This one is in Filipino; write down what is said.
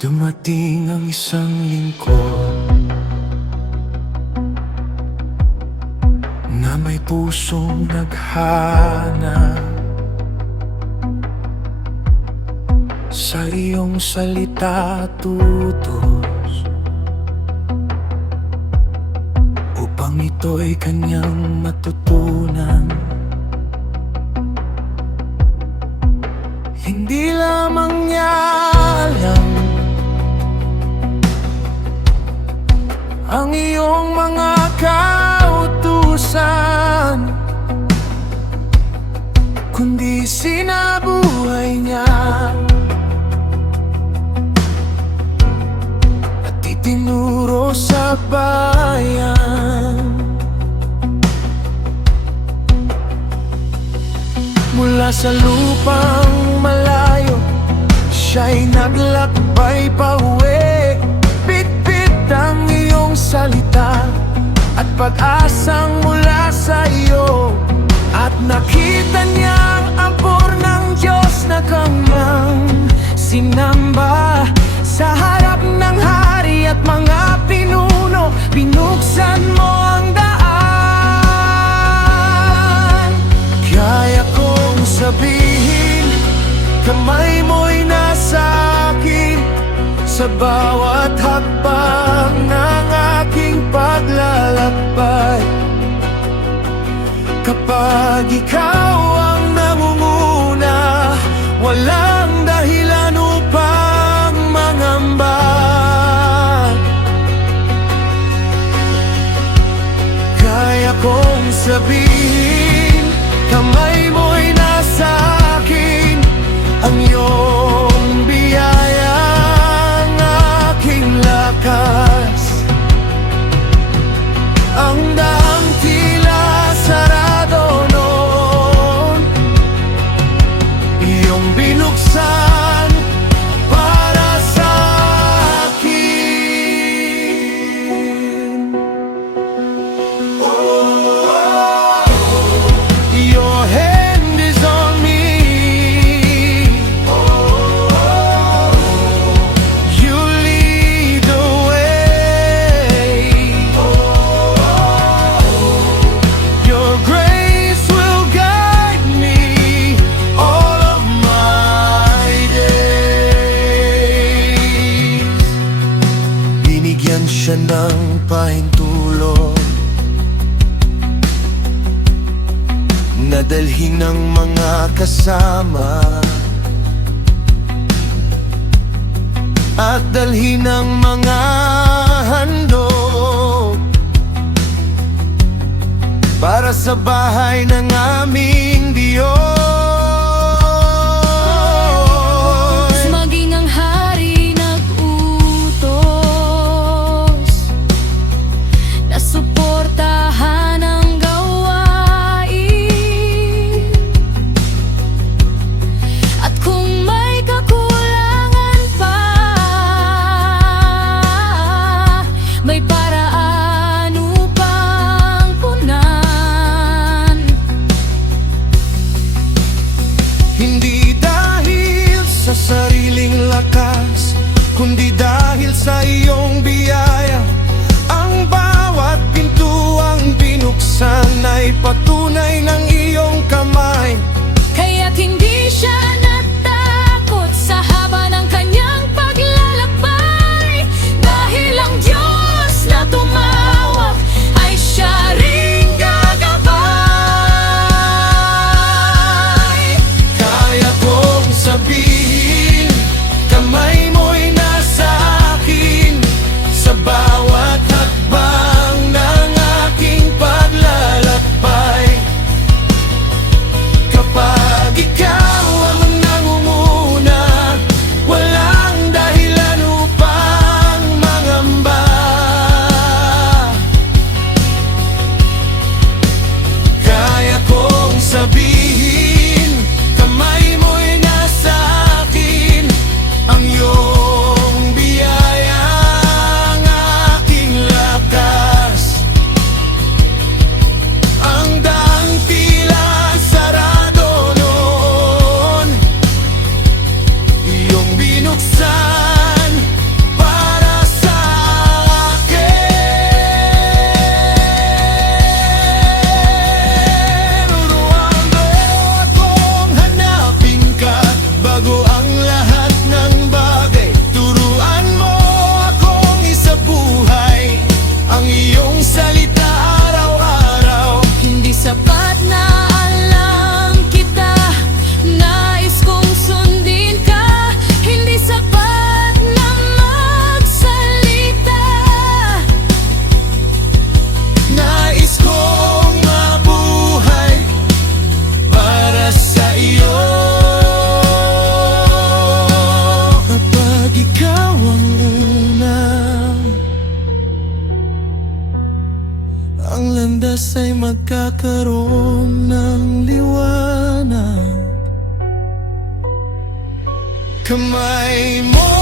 Dumating ang isang lingkod na may pusong naghanap sa iyong salita tutos, upang ito'y kanyang matutunan. Hindi lamang niya alam ang iyong mga kautusan, kundi sinabuhay niya at itinuro sa bayan. Mula sa lupang malayo, siya'y naglakbay pauwi. Bitbit ang iyong salita at pag-asang mula sa iyo, at nakita niyang ampor ng Diyos na kanyang sinamba. Sa harap ng hari at mga pinuno, binuksan mo ang daan. Kaya kong sabihin, kamay mo'y nasa akin sa bawat hakbang ng aking paglalakbay. Kapag ikaw ang nangunguna, walang dahilan upang mangamba. Kaya kong sabihin, kamay mo'y nasa akin, ang iyong biyaya, ang aking lakas. Ang daang tila sarado noon, iyong binuksan para sa akin. Oh, your hand is on me. Oh, you lead the way. Your grace will guide me all of my days. Binigyan siya ng pahintulot na dalhin ng mga kasama at dalhin ng mga handog para sa bahay ng aming Diyos. Maging ang hari nag-utos na suportahan ang gawain. At kung may kakulangan pa, may paraan upang punan. Hindi dahil sa sariling lakas, kundi dahil sa iyong biyaya. Ang bawat pintuang binuksan ay patunay ng iyong kamay. Kaya't hindi siya natakot sa haba ng kanyang paglalakbay, dahil ang Diyos na tumawag ay siya ring gagabay. Kaya kong sabihin, kamay mo'y nasa akin sa bawat hakbang ng aking paglalakbay. Kapag ikaw ang oras ay magkakaroon ng liwanag. Kamay mo